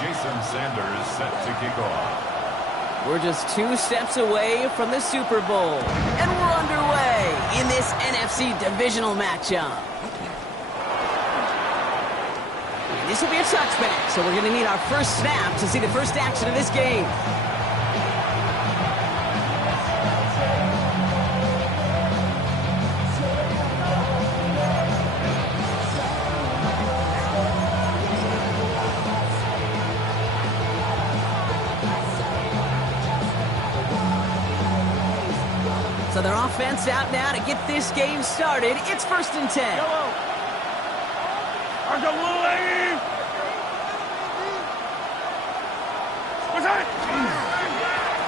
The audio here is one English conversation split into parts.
Jason Sanders set to kick off. We're just 2 steps away from the Super Bowl, and we're underway in this NFC divisional matchup. This will be a touchback, so we're going to need our first snap to see the first action of this game. So their offense out now to get this game started. It's 1st and 10.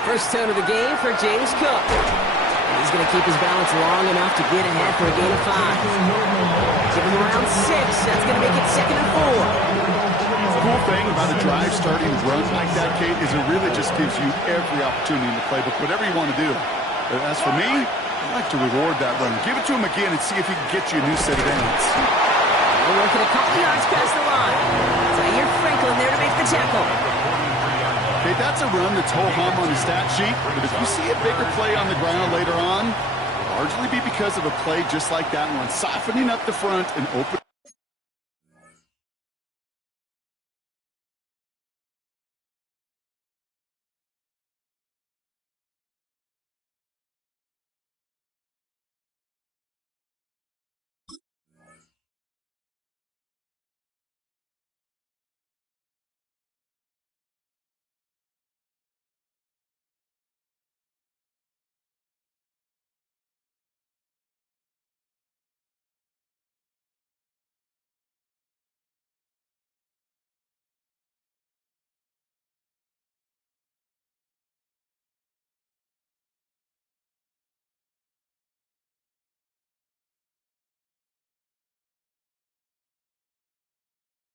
First tone of the game for James Cook. And he's going to keep his balance long enough to get ahead for a gain of 5. Give him around 6. That's going to make it 2nd and 4. The cool thing about a drive starting to run like that, Kate, is it really just gives you every opportunity in the playbook, whatever you want to do. As for me, I like to reward that run. Give it to him again and see if he can get you a new set of downs. We're working a couple yards past the line. Zaire Franklin there to make the tackle. Okay, that's a run that's ho-hum on the stat sheet, but if you see a bigger play on the ground later on, it'll largely be because of a play just like that one, softening up the front and opening.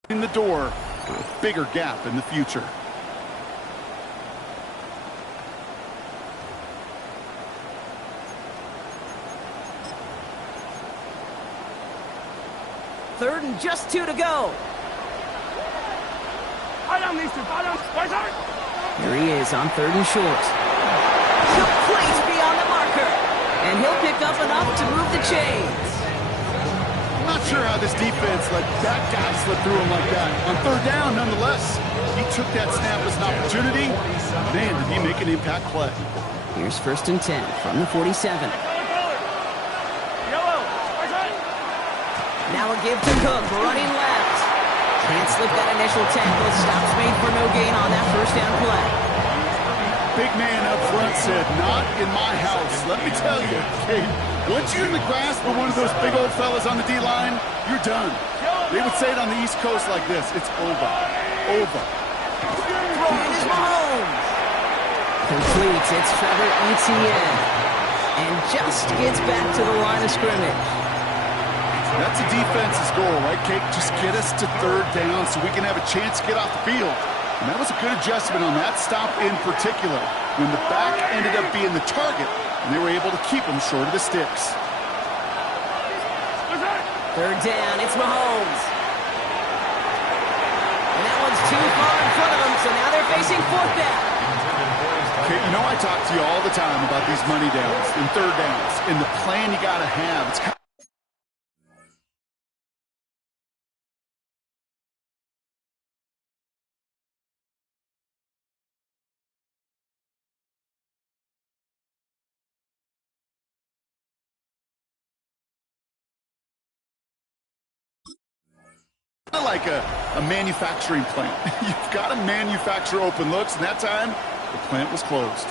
In the door for a bigger gap in the future. Third and just 2 to go. Here he is on 3rd and short. Complete beyond the marker. And he'll pick up enough to move the chains. I'm not sure how this defense let that guy slip through him like that. On 3rd down, nonetheless, he took that snap as an opportunity. Man, did he make an impact play. Here's 1st and 10 from the 47. Now a give to Cook, running left. Can't slip that initial tackle. Stops made for no gain on that 1st down play. Big man up front said, not in my house. Let me tell you, Kate, once you're in the grasp of one of those big old fellas on the D-line, you're done. They would say it on the East Coast like this. It's over. Over. Throwing is Mahomes. Completes. It's Trevor Etienne. And just gets back to the line of scrimmage. That's a defense's goal, right, Kate? Just get us to 3rd down so we can have a chance to get off the field. And that was a good adjustment on that stop in particular, when the back ended up being the target, and they were able to keep him short of the sticks. 3rd down, it's Mahomes. And that one's too far in front of them, so now they're facing 4th down. Okay, you know I talk to you all the time about these money downs and 3rd downs, and the plan you got to have. It's kind of like a manufacturing plant. You've got to manufacture open looks, and that time, the plant was closed.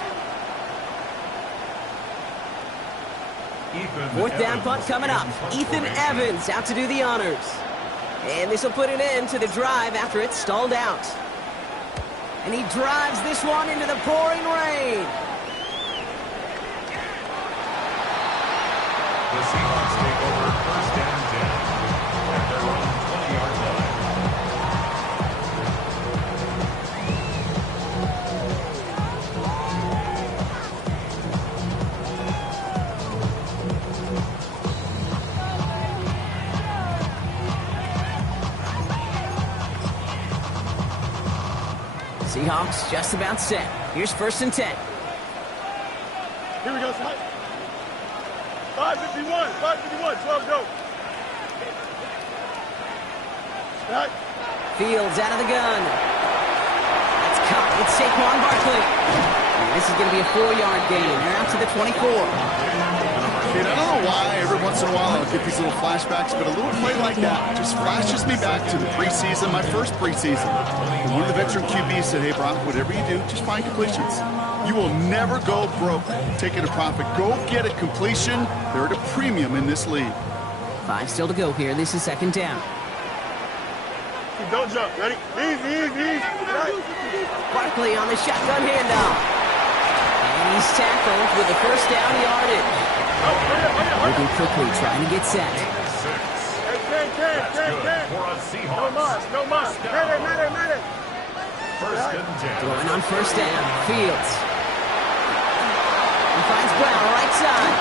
4th down punt coming up. Ethan Evans out to do the honors. And this will put an end to the drive after it's stalled out. And he drives this one into the pouring rain. The Seahawks take over 1st and 10 at their own 20-yard line. Seahawks just about set. Here's 1st and 10. Here we go, son. 551, 551, 12 go. Right. Fields out of the gun. That's caught. It's Saquon Barkley. And this is going to be a 4-yard gain. They're out to the 24. And I don't know why every once in a while I'll get these little flashbacks, but a little play like that just flashes me back to the preseason, my first preseason. And one of the veteran QBs said, hey, Brock, whatever you do, just find completions. You will never go broke taking a profit. Go get a completion. They're at a premium in this league. 5 still to go here. This is 2nd down. Don't jump. Ready? Easy. Right. Barkley on the shotgun handoff. And he's tackled with the 1st down yardage. Moving quickly, trying to get set. No muss. Matter. 1st and 10. Throwing on 1st down. Fields. He finds Brown right side.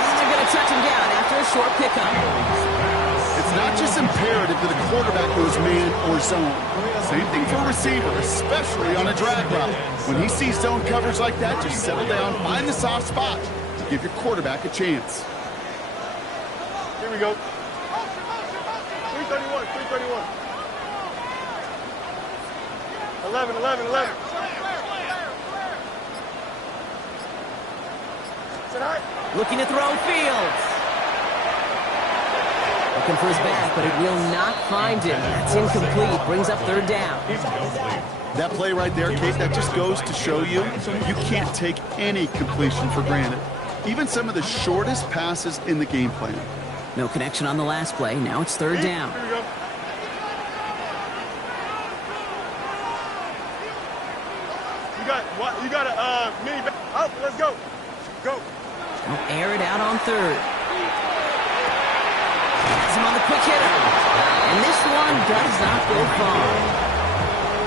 And they're going to touch him down after a short pickup. It's not just imperative that a quarterback goes man or zone. Same thing for a receiver, especially on a drag route. When he sees zone coverage like that, just settle down, find the soft spot. Give your quarterback a chance. Here we go. 331. 11. Sit high. Looking to throw Fields. Looking for his back, but it will not find him. That's incomplete. Brings up 3rd down. That play right there, Kate, that just goes to show you can't take any completion for granted. Even some of the shortest passes in the game plan. No connection on the last play. Now it's 3rd down. Here we go. You got a mini back. Oh, let's go. Go. They'll air it out on 3rd. Has him on the quick hitter. And this one does not go far.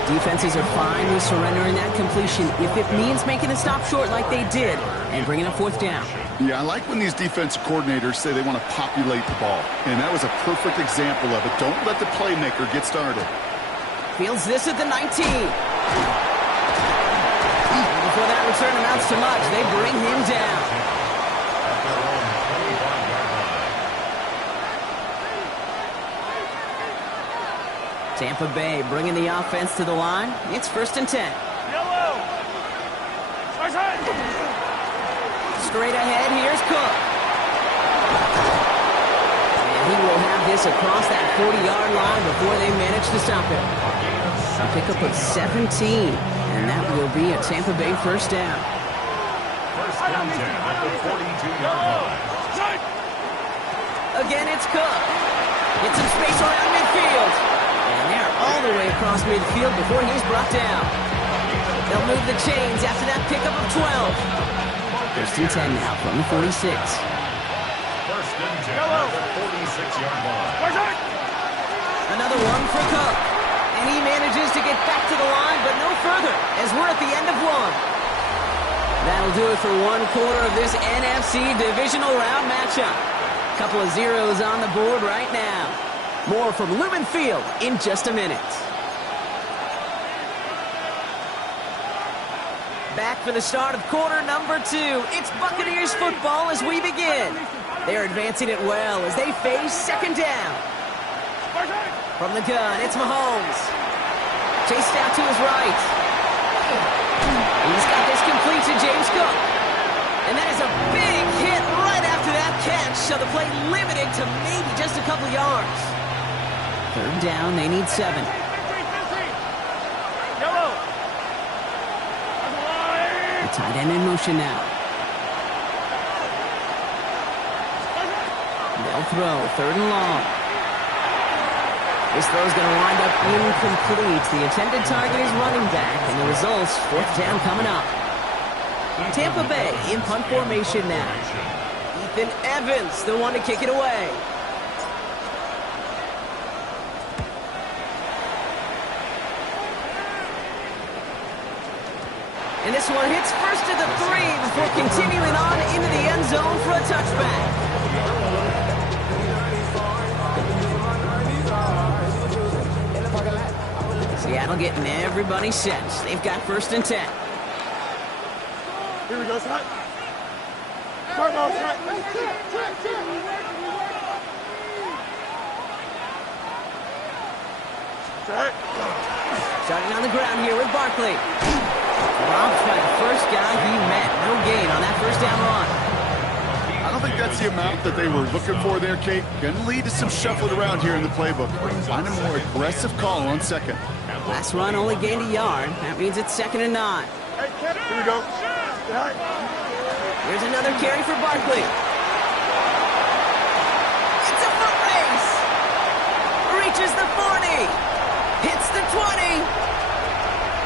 Defenses are fine with surrendering that completion if it means making a stop short like they did and bringing up 4th down. Yeah, I like when these defensive coordinators say they want to populate the ball. And that was a perfect example of it. Don't let the playmaker get started. Fields this at the 19. Before that return amounts to much, they bring him down. Tampa Bay bringing the offense to the line. It's 1st and 10. Yellow. Straight ahead, here's Cook. And he will have this across that 40-yard line before they manage to stop him. A pickup of 17, and that will be a Tampa Bay 1st down. 1st and 10 at the 42-yard line. Again, it's Cook. Get some space around midfield. And they're all the way across midfield before he's brought down. They'll move the chains after that pickup of 12. 1st and 10 now from the 46. 1st and 10 at the 46-yard line. Another one for Cook. And he manages to get back to the line, but no further, as we're at the end of 1. That'll do it for 1 quarter of this NFC divisional round matchup. Couple of zeros on the board right now. More from Lumen Field in just a minute. Back for the start of quarter number 2. It's Buccaneers football as we begin. They're advancing it well as they face 2nd down. From the gun, it's Mahomes. Chased out to his right. He's got this complete to James Cook. And that is a big hit right after that catch. So the play limited to maybe just a couple yards. 3rd down, they need 7. The tight end in motion now. They'll throw, 3rd and long. This throw is going to wind up incomplete. The intended target is running back, and the results, 4th down coming up. Tampa Bay in punt formation now. Ethan Evans, the one to kick it away. And this one hits first to the 3 before continuing on into the end zone for a touchback. Seattle getting everybody set. They've got 1st and 10. Here we go, son. Start off, son. Set. Starting on the ground here with Barkley. Robbed by the first guy he met. No gain on that 1st down run. I don't think that's the amount that they were looking for there, Kate. Going to lead to some shuffling around here in the playbook. Find a more aggressive call on 2nd. Last run only gained a yard. That means it's 2nd and 9. Hey, kid. Here we go. Set. Here's another carry for Barkley. It's a foot race. Reaches the 40. Hits the 20.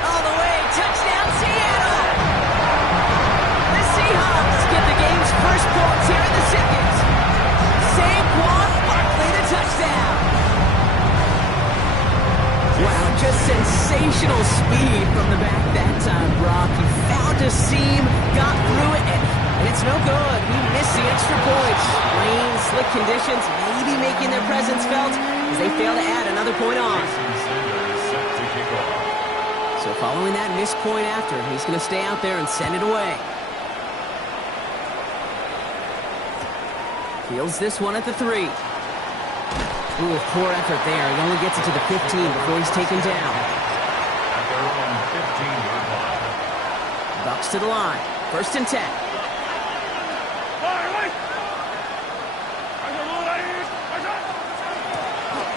All the way. Touchdown, Seattle. The Seahawks get the game's first points here in the 2nd. Saquon Barkley, the touchdown. Wow, just sensational speed from the back that time, Brock. He found a seam, got through it, and it's no good. He missed the extra points. Rain, slick conditions, maybe making their presence felt as they fail to add another point on. So following that missed point after, he's going to stay out there and send it away. Fields this one at the 3. Ooh, poor effort there. He only gets it to the 15 before he's taken down. At their own 15-yard line. Bucks to the line. 1st and 10.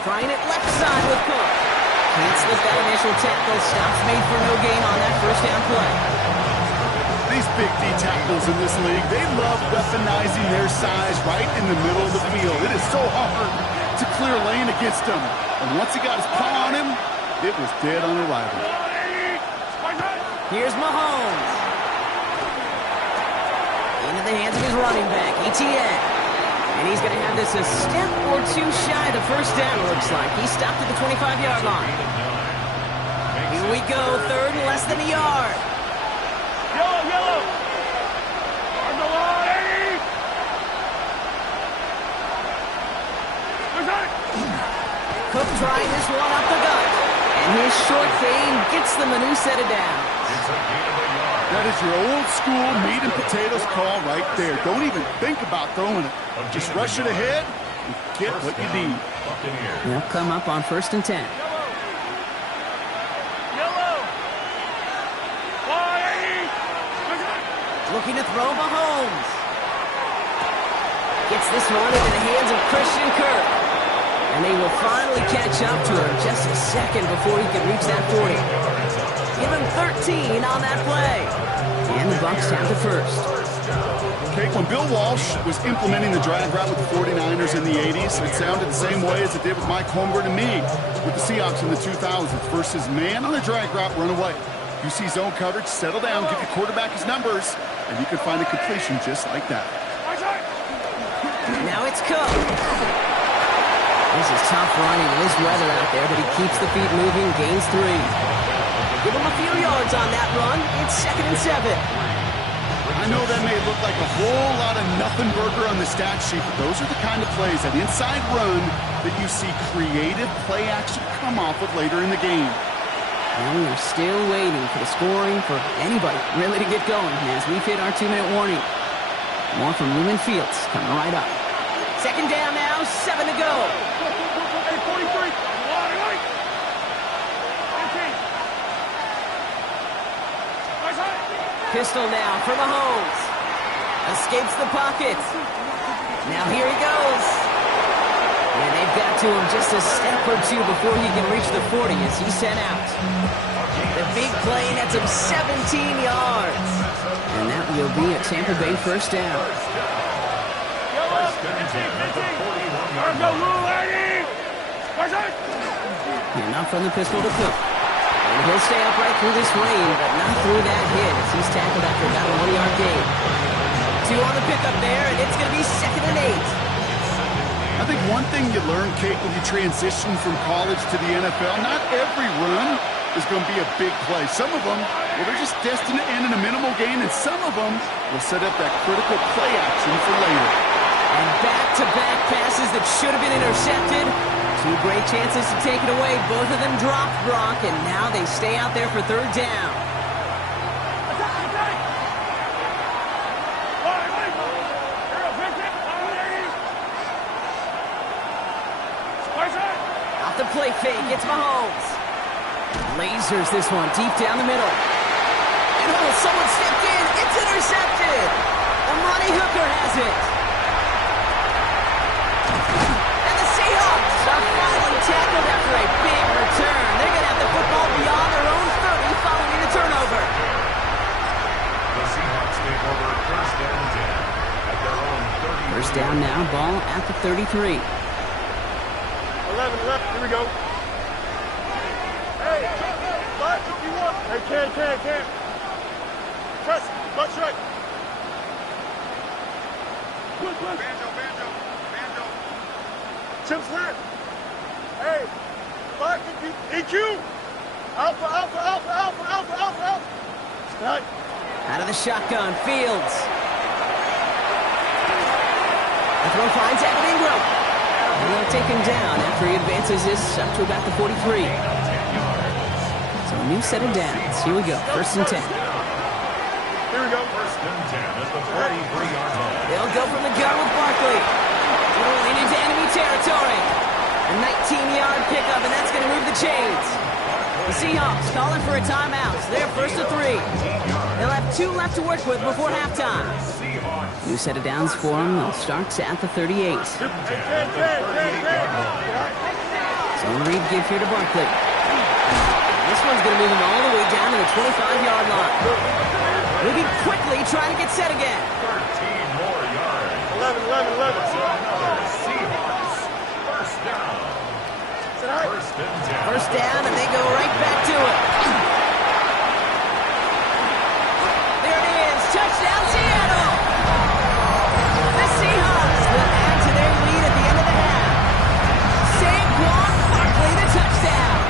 Trying it left side with Cook. Can't slip that initial tackle. Stops made for no gain on that 1st down play. These big D tackles in this league, they love weaponizing their size right in the middle of the field. It is so hard to clear lane against him. And once he got his paw on him, it was dead on arrival. Here's Mahomes. Into the hands of his running back, ETN. And he's going to have this a step or two shy of the 1st down, it looks like. He stopped at the 25-yard line. Here we go, 3rd and less than a yard. Yellow, yellow. On the line. Cook trying this one up the gut. And his short fade gets them a new set of downs. It's a gain of a yard. That is your old school meat and potatoes call right there. Don't even think about throwing it. Just rush it ahead and get what you need. Buccaneers. They'll come up on 1st and 10. Yellow. Looking to throw Mahomes. Gets this one into the hands of Christian Kirk. And they will finally catch up to him just a second before he can reach that 40. Give him 13 on that play. And the Bucks have the 1st. Okay, when Bill Walsh was implementing the drag route with the 49ers in the 80s, it sounded the same way as it did with Mike Holmgren and me with the Seahawks in the 2000s versus man on the drag route, run away. You see zone coverage, settle down, give your quarterback his numbers, and you can find a completion just like that. Now it's Cook. This is tough running. It is weather out there, but he keeps the feet moving, gains 3. Give him a few yards on that run. It's 2nd and 7. I know that may look like a whole lot of nothing burger on the stat sheet, but those are the kind of plays, that inside run, that you see creative play action come off of later in the game. And we're still waiting for the scoring for anybody really to get going as we've hit our 2-minute warning. More from Lumen Fields coming right up. 2nd down now, 7 to go. Hey, 43. Pistol now for Mahomes. Escapes the pocket. Now here he goes. And they've got to him just a step or two before he can reach the 40 as he's sent out. The big play nets him 17 yards. And that will be a Tampa Bay 1st down. And not from the pistol to Cook. And he'll stay upright through this rain, but not through that hit as he's tackled after about a 1-yard gain. 2 on the pickup there, and it's going to be 2nd and 8. I think one thing you learn, Kate, when you transition from college to the NFL, not every run is going to be a big play. Some of them, well, they're just destined to end in a minimal gain, and some of them will set up that critical play action for later. And back-to-back passes that should have been intercepted Two great chances to take it away. Both of them dropped, Brock, and now they stay out there for third down. Off the play fake, it's Mahomes. Lasers this one deep down the middle. And someone stepped in. It's intercepted. Amani Hooker has it. And the Seahawks are finally tackled after a big return. They're going to have the football beyond their own 30 following the turnover. The Seahawks take over first and 10 at their own 30. First down now, ball at the 33. 11 left. Here we go. Hey, left if you want. Hey, can't. Press, left, right. Quick. Banjo. Chip's left. Hey, left if you... EQ. Alpha. Right. Out of the shotgun, Fields. The throw finds Evan Ingram. And they'll take him down after he advances this up to about the 43. So a new set of downs. Here we go, first and 10. Here we go. First and 10 at the 43-yard line. They'll go from the gun with Barkley. Rolling into enemy territory. A 19-yard pickup, and that's going to move the chains. The Seahawks calling for a timeout. They're first to 3. They'll have 2 left to work with before halftime. New set of downs for them. They'll start at the 38. Zone read give here to Barkley. This one's going to move him all the way down to the 25-yard line. Moving quickly, trying to get set again. 13 more yards. 11. Another Seahawks. First down. First down, and they go right back to it. There it is. Touchdown, Seattle. The Seahawks will add to their lead at the end of the half. Saquon Barkley, the touchdown.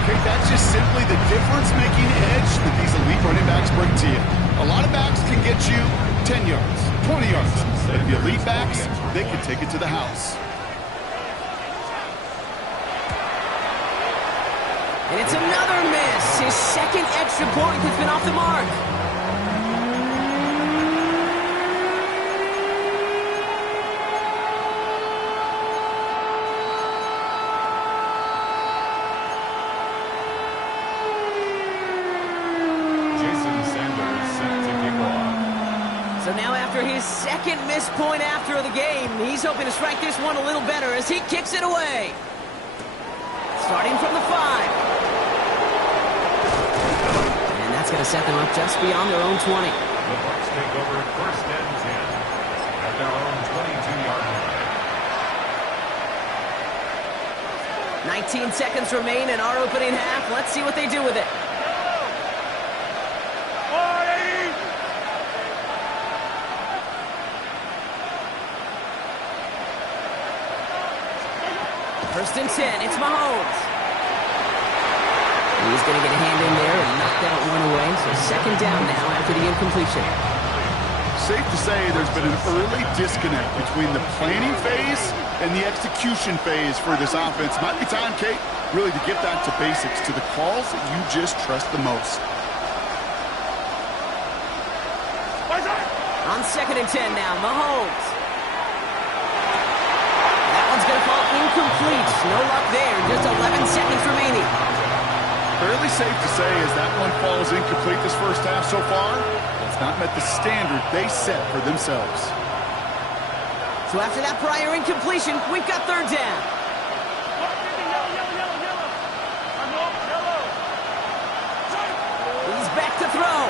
Okay, that's just simply the difference-making edge that these elite running backs bring to you. A lot of backs can get you 10 yards, 20 yards. But the elite backs, they can take it to the house. And it's another miss. His second extra point has been off the mark. So now after his second missed point after the game, he's hoping to strike this one a little better as he kicks it away. Starting from the 5. And that's going to set them up just beyond their own 20. The Bucs take over first and 10 at their own 22-yard line. 19 seconds remain in our opening half. Let's see what they do with it. First and 10, it's Mahomes. He's going to get a hand in there and knock that one away. So second down now after the incompletion. Safe to say there's been an early disconnect between the planning phase and the execution phase for this offense. Might be time, Kate, really to get back to basics, to the calls that you just trust the most. On second and 10 now, Mahomes. Going to fall incomplete. No luck there. Just 11 seconds remaining. Fairly safe to say as that one falls incomplete this first half so far, it's not met the standard they set for themselves. So after that prior incompletion, we've got third down. He's back to throw.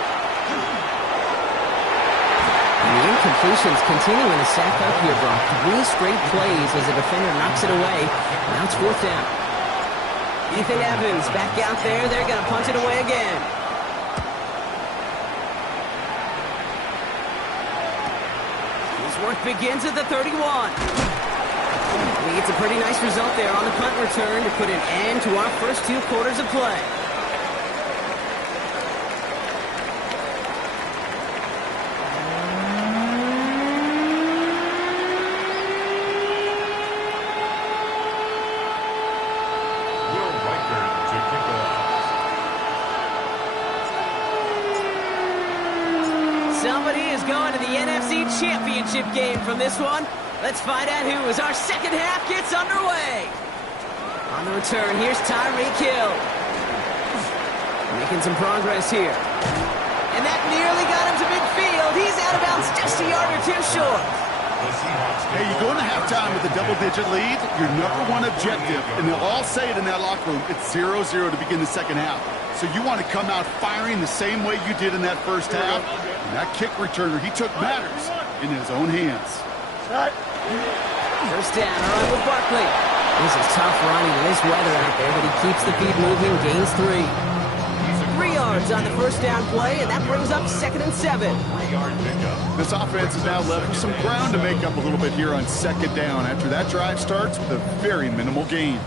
The incompletions continuing to stack up here, Brock. 3 straight plays as a defender knocks it away. Now it's fourth down. Ethan Evans back out there. They're going to punt it away again. His work begins at the 31. He gets a pretty nice result there on the punt return to put an end to our first 2 quarters of play. championship game from this one. Let's find out who as our second half gets underway. On the return, here's Tyreek Hill. Making some progress here. And that nearly got him to midfield. He's out of bounds just a yard or two short. Hey, you go into halftime with a double-digit lead, your number one objective, and they'll all say it in that locker room, it's 0-0 to begin the second half. So you want to come out firing the same way you did in that first half. And that kick returner, he took matters in his own hands. First down, all right with Barkley. This is tough running in this weather out there, but he keeps the feet moving, gains 3. 3 yards on the first down play, and that brings up 2nd and 7. This offense is now left with some ground to make up a little bit here on 2nd down after that drive starts with a very minimal gain.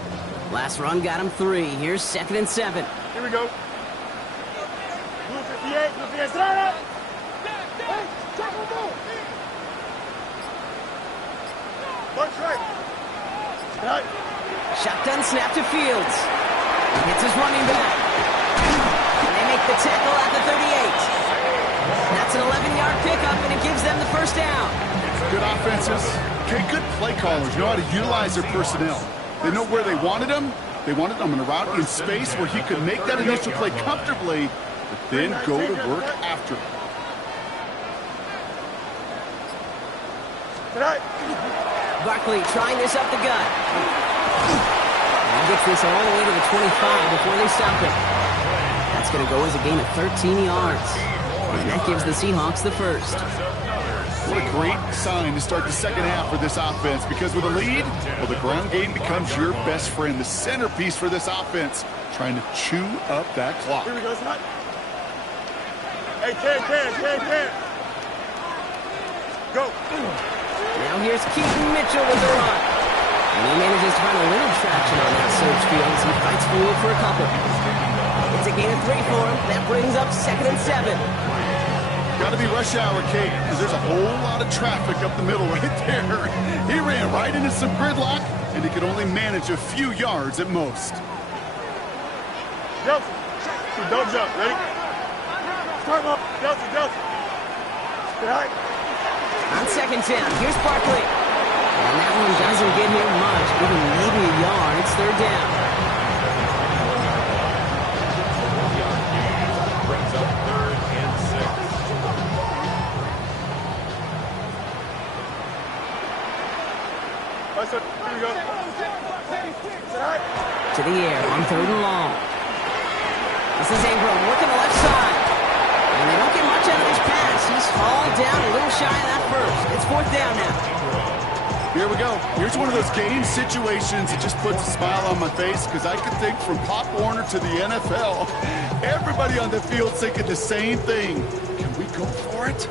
Last run got him 3. Here's 2nd and 7. Here we go. Blue 58, blue 58, start up! Hey, check the ball! Bunch right. Right. Shotgun snap to Fields. He hits his running back. And they make the tackle at the 38. That's an 11-yard pickup, and it gives them the first down. Good offenses. Okay, good play callers know how to utilize their personnel. They know where they wanted him. They wanted him in a route in space where he could make that initial play comfortably, but then go to work after it. Barkley trying this up the gut. And he gets this all the way to the 25 before they stop him. That's going to go as a gain of 13 yards. And that gives the Seahawks the first. What a great sign to start the second half for this offense, because with a lead, well, the ground game becomes your best friend, the centerpiece for this offense, trying to chew up that clock. Here we go, son. Hey, Ken. Go. Now here's Keaton Mitchell with the run. And he manages to find a little traction on that surge field as he fights forward for a couple. It's a gain of 3 for him. That brings up 2nd and 7. Got to be rush hour, Kate, because there's a whole lot of traffic up the middle right there. He ran right into some gridlock, and he could only manage a few yards at most. Delta. Don't jump. Ready? Start up. Delta. Right. On 2nd down, here's Barkley. And that one doesn't get him much. Give him maybe a yard. It's 3rd down. Brings up 3rd and 6. Here we go. To the air on 3rd and long. This is Ingram working the left side. And they don't get much out of this pass. He's hauled down a little shy of that first. It's 4th down now. Here we go. Here's one of those game situations that just puts a smile on my face, because I could think from Pop Warner to the NFL, everybody on the field thinking the same thing. Can we go for it?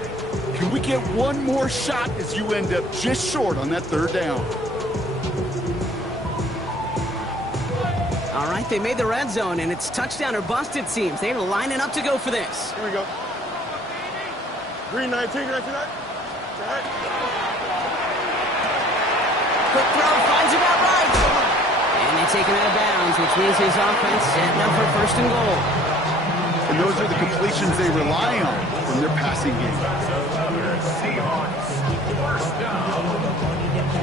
Can we get one more shot as you end up just short on that 3rd down? All right, they made the red zone, and it's touchdown or bust, it seems. They're lining up to go for this. Here we go. Green 19, right. Quick throw, finds about right. And they take him out of bounds, which means his offense setting up for 1st and goal. And those are the completions they rely on from their passing game. Seahawks, 1st down.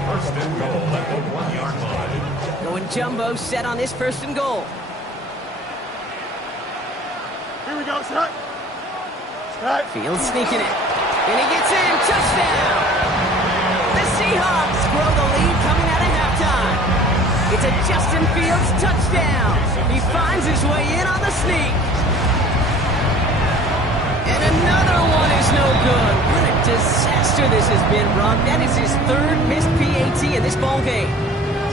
1st and goal at the 1-yard line. Going jumbo set on this 1st and goal. Here we go, son. Fields sneaking it. And he gets in. Touchdown! The Seahawks grow the lead coming out of halftime. It's a Justin Fields touchdown. He finds his way in on the sneak. And another one is no good. What a disaster this has been, Rob. That is his 3rd missed PAT in this ball game.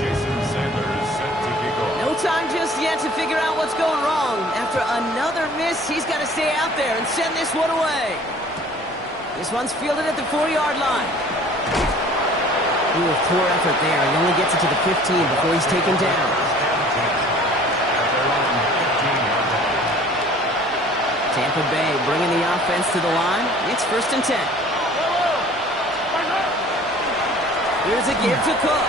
Jason Sandler is set to kick off. No time just yet to figure out what's going wrong. After another miss, he's got to stay out there and send this one away. This one's fielded at the 4-yard line. Ooh, poor effort there. He only gets it to the 15 before he's taken down. Tampa Bay bringing the offense to the line. It's 1st and 10. Here's a give to Cook.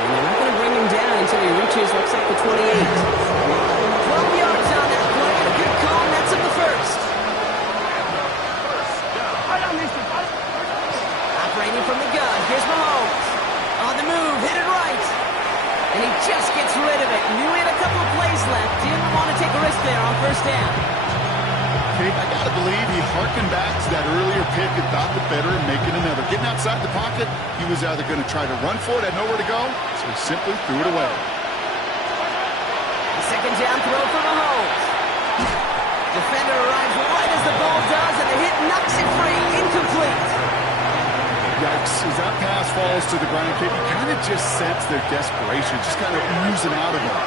And they're not going to bring him down until he reaches, looks like the 28. 12 yards on that play. A good call, and that's up the 1st. just gets rid of it. Knew he had a couple of plays left. Didn't want to take a risk there on first down. Kate, I got to believe he harkened back to that earlier pick and thought the better in making another. Getting outside the pocket, he was either going to try to run for it, had nowhere to go, so he simply threw it away. Second down throw for Mahomes. Defender arrives right as the ball does, and the hit knocks it free. Incomplete. Yikes. As that pass falls to the ground, Kate, you kind of just sense their desperation, just kind of oozing out of them.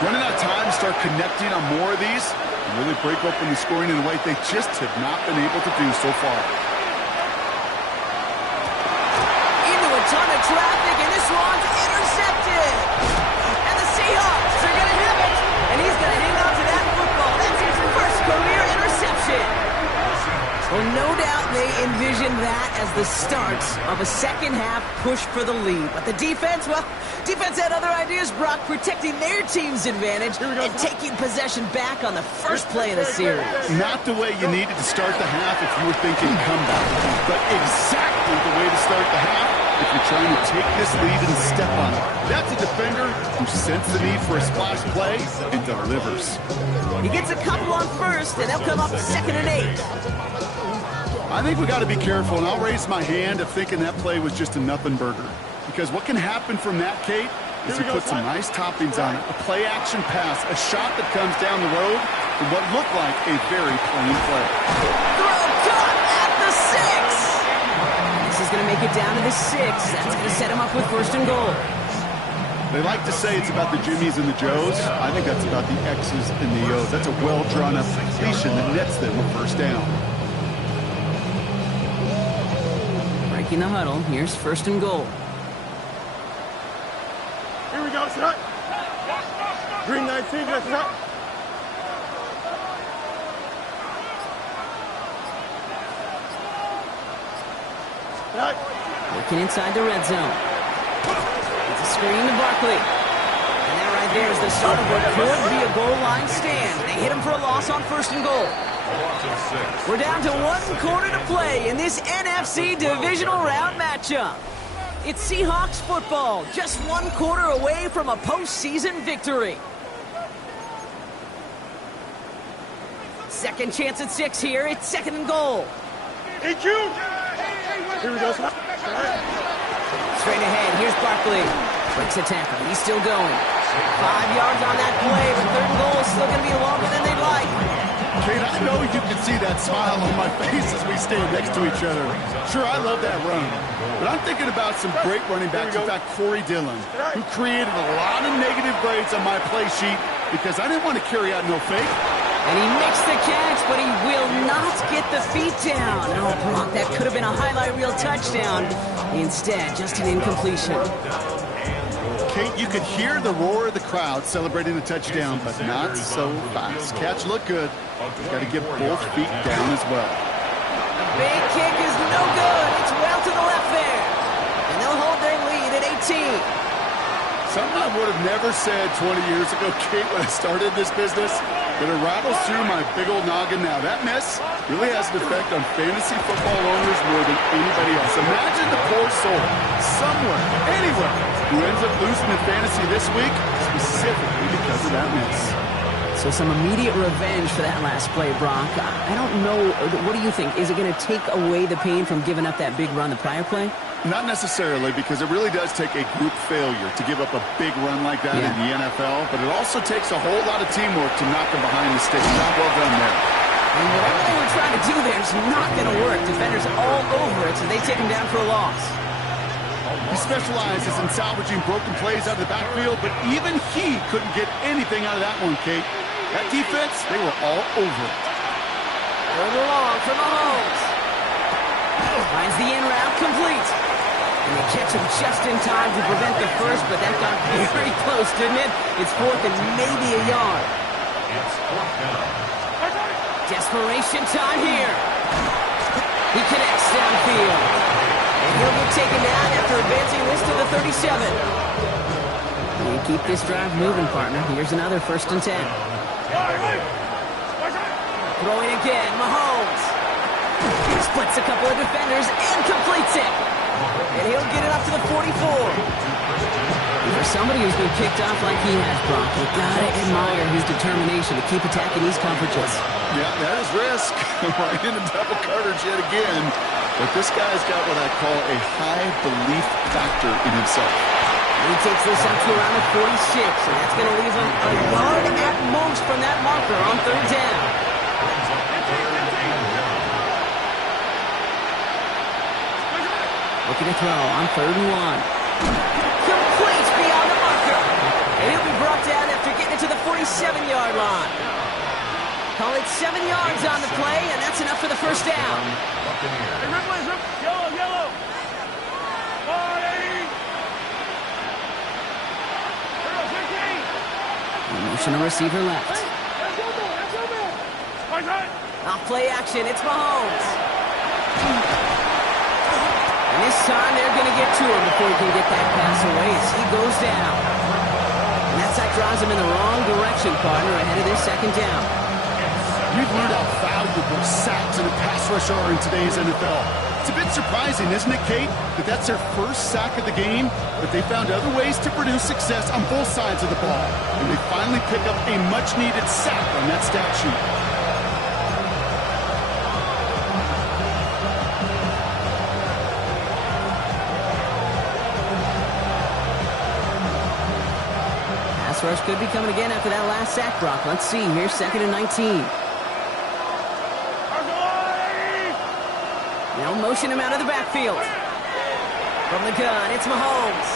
Running out of time to start connecting on more of these and really break open the scoring in a way they just have not been able to do so far. Into a ton of traffic, and this one's intercepted. And the Seahawks are going to have it. And he's going to hang on to that football. That's his first career interception. Well, no doubt they envisioned that as the start of a second-half push for the lead. But the defense, well, defense had other ideas, Brock, protecting their team's advantage and taking possession back on the first play of the series. Not the way you needed to start the half if you were thinking comeback, but exactly the way to start the half if you're trying to take this lead and step on it. That's a defender who senses the need for a splash play and delivers. He gets a couple on first, and they'll come up 2nd and 8. I think we got to be careful, and I'll raise my hand of thinking that play was just a nothing burger. Because what can happen from that, Kate, is he puts some nice toppings on it. A play-action pass, a shot that comes down the road from what looked like a very plain play. Throw caught at the 6. This is going to make it down to the 6. That's going to set him up with 1st and goal. They like to say it's about the Jimmies and the Joes. I think that's about the X's and the O's. That's a well-drawn-up completion that nets them a 1st down. Breaking the huddle. Here's 1st and goal. Here we go, set. Green 19, let's set. Working inside the red zone. It's a screen to Barkley. And that right there is the start of what could be a goal line stand. They hit him for a loss on 1st and goal. We're down to 1 quarter to play in this NFC divisional round matchup. It's Seahawks football, just 1 quarter away from a postseason victory. Second chance at 6 here. It's 2nd and goal. Hey, Q! Here we go, set. Straight ahead, here's Barkley. Breaks a tackle, he's still going. 5 yards on that play, but 3rd and goal is still going to be longer than they'd like. Kate, I know you can see that smile on my face as we stand next to each other. Sure, I love that run. But I'm thinking about some great running backs. In fact, Corey Dillon, who created a lot of negative grades on my play sheet because I didn't want to carry out no fake. And he makes the catch, but he will not get the feet down. Oh, Brock, that could have been a highlight reel touchdown. Instead, just an incompletion. Kate, you could hear the roar of the crowd celebrating a touchdown, but not so fast. Catch looked good. Got to get both feet down as well. The big kick is no good. It's well to the left there. And they'll hold their lead at 18. Something I would have never said 20 years ago, Kate, when I started this business, but it rattles through my big old noggin now. That miss really has an effect on fantasy football owners more than anybody else. Imagine the poor soul, somewhere, anywhere, who ends up losing in fantasy this week, specifically because of that miss. So some immediate revenge for that last play, Brock. I don't know. What do you think? Is it going to take away the pain from giving up that big run the prior play? Not necessarily, because it really does take a group failure to give up a big run like that in the NFL, but it also takes a whole lot of teamwork to knock them behind the sticks. Not well done there. And whatever they were trying to do there is not going to work. Defenders all over it, so they take him down for a loss. He specializes in salvaging broken plays out of the backfield, but even he couldn't get anything out of that one, Kate. That defense, they were all over it. Third along for Mahomes. Finds the in route complete. And they catch him just in time to prevent the first, but that got very close, didn't it? It's 4th and maybe a yard. It's 4th down. Desperation time here. He connects downfield. And he'll get taken down after advancing this to the 37. You keep this drive moving, partner. Here's another 1st and 10. Throwing again, Mahomes. He splits a couple of defenders and completes it. And he'll get it up to the 44. For somebody who's been kicked off like he has, Brock, you gotta admire his determination to keep attacking these coverages. Yeah, that is risk. Right into double coverage yet again. But this guy's got what I call a high belief factor in himself. And he takes this up to around the 46, and that's going to leave him a yard at most from that marker on third down. Looking to throw on 3rd and 1. Complete beyond the marker. And he'll be brought down after getting it to the 47-yard line. Call it 7 yards on the play, and that's enough for the first down. Yellow, yellow. Motion to receiver left. Off play action, it's Mahomes. And this time they're going to get to him before he can get that pass away as he goes down. And that sack drives him in the wrong direction, partner, ahead of this 2nd down. We've learned how valuable sacks and a pass rush are in today's NFL. It's a bit surprising, isn't it, Kate, that that's their first sack of the game, but they found other ways to produce success on both sides of the ball. And they finally pick up a much-needed sack on that stat sheet. Pass rush could be coming again after that last sack, Brock. Let's see. Here's 2nd and 19. They'll motion him out of the backfield. From the gun, it's Mahomes.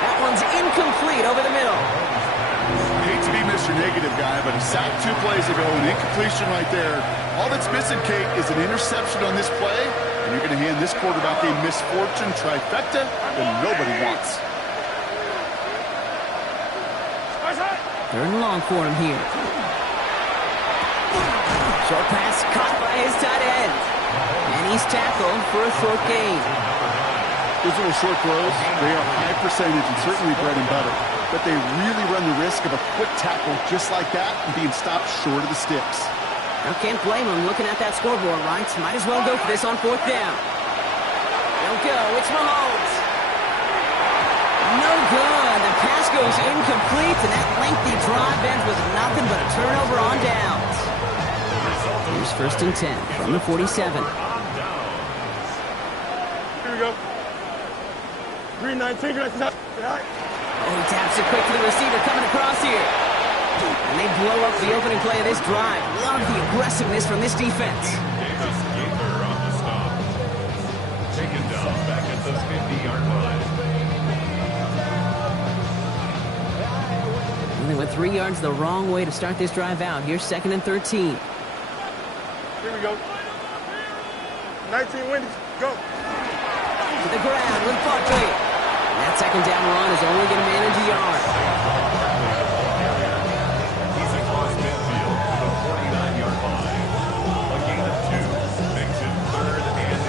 That one's incomplete over the middle. I hate to be Mr. Negative guy, but a sack 2 plays ago, an incompletion right there. All that's missing, Kate, is an interception on this play, and you're going to hand this quarterback a misfortune trifecta that nobody wants. 3rd and long for him here. Short pass caught by his tight end. And he's tackled for a short gain. Those little short throws, they are high percentage and certainly bread and butter. But they really run the risk of a quick tackle just like that and being stopped short of the sticks. Now can't blame him looking at that scoreboard, right? Might as well go for this on 4th down. They'll go. It's Mahomes. No good. The pass goes incomplete, and that lengthy drive ends with nothing but a turnover on downs. Here's 1st and 10 from the 47. Here we go. 319. Oh, he taps it quick to the receiver coming across here. And they blow up the opening play of this drive. Love the aggressiveness from this defense. Davis Gaither on the stop. Taken down back at the 50-yard line. And they went 3 yards the wrong way to start this drive out. Here's 2nd and 13. Here we go. 19 Wendy's. Go. To the ground with Barkley. And that 2nd down run is only going to manage a yard. He's across midfield to the 49-yard line. A gain of 2 makes it 3rd and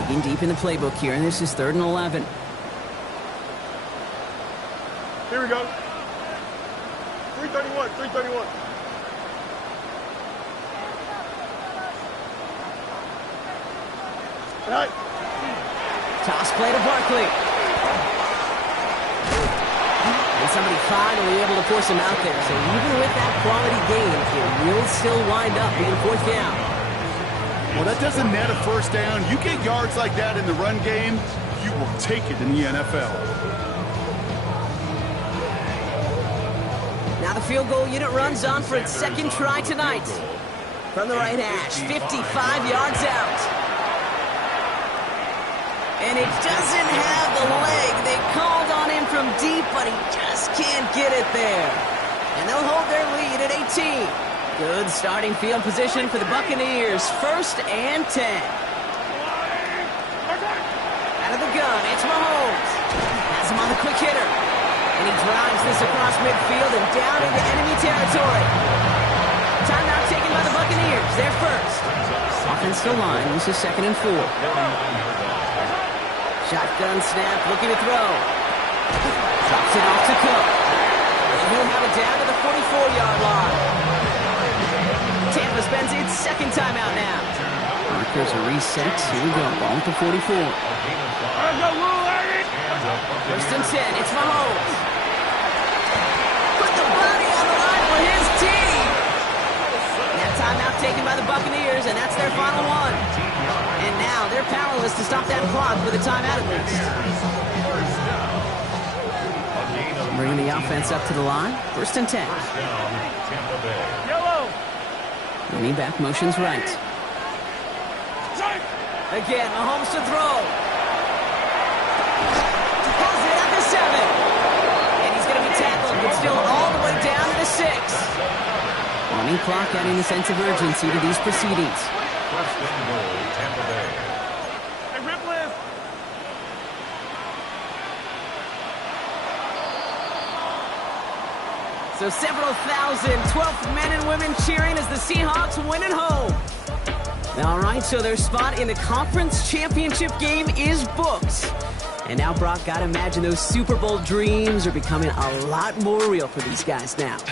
11. Digging deep in the playbook here, and this is 3rd and 11. Here we go. 331. 331. Right. Toss play to Barkley. And somebody finally able to force him out there. So even with that quality gain, it will still wind up being 4th down. Well, that doesn't net a 1st down. You get yards like that in the run game, you will take it in the NFL. Now the field goal unit runs on for its 2nd try tonight. From the right hash, 55 yards out. And it doesn't have the leg. They called on him from deep, but he just can't get it there. And they'll hold their lead at 18. Good starting field position for the Buccaneers. 1st and 10. Out of the gun, it's Mahomes. Has him on the quick hitter. And he drives this across midfield and down into enemy territory. Timeout taken by the Buccaneers. They're first. Offensive line. This is 2nd and 4. Shotgun snap, looking to throw. Drops it off to Cook. And he'll have it down to the 44-yard line. Tampa spends its 2nd timeout now. Markers are reset. Here we go. Ball at the 44. First and 10, it's Mahomes. Put the body on the line for his team. That timeout taken by the Buccaneers, and that's their final one. And now they're powerless to stop that clock with a timeout at least. Bringing the offense up to the line. First and 10. Yellow. Running back motions right. Again, Mahomes to throw. Has it at the 7. And he's going to be tackled, but still all the way down to the 6. Running clock adding a sense of urgency to these proceedings. First and goal, Tampa Bay. Hey, rip lift. So several thousand 12th men and women cheering as the Seahawks win at home. All right, so their spot in the conference championship game is booked. And now, Brock, gotta imagine those Super Bowl dreams are becoming a lot more real for these guys now.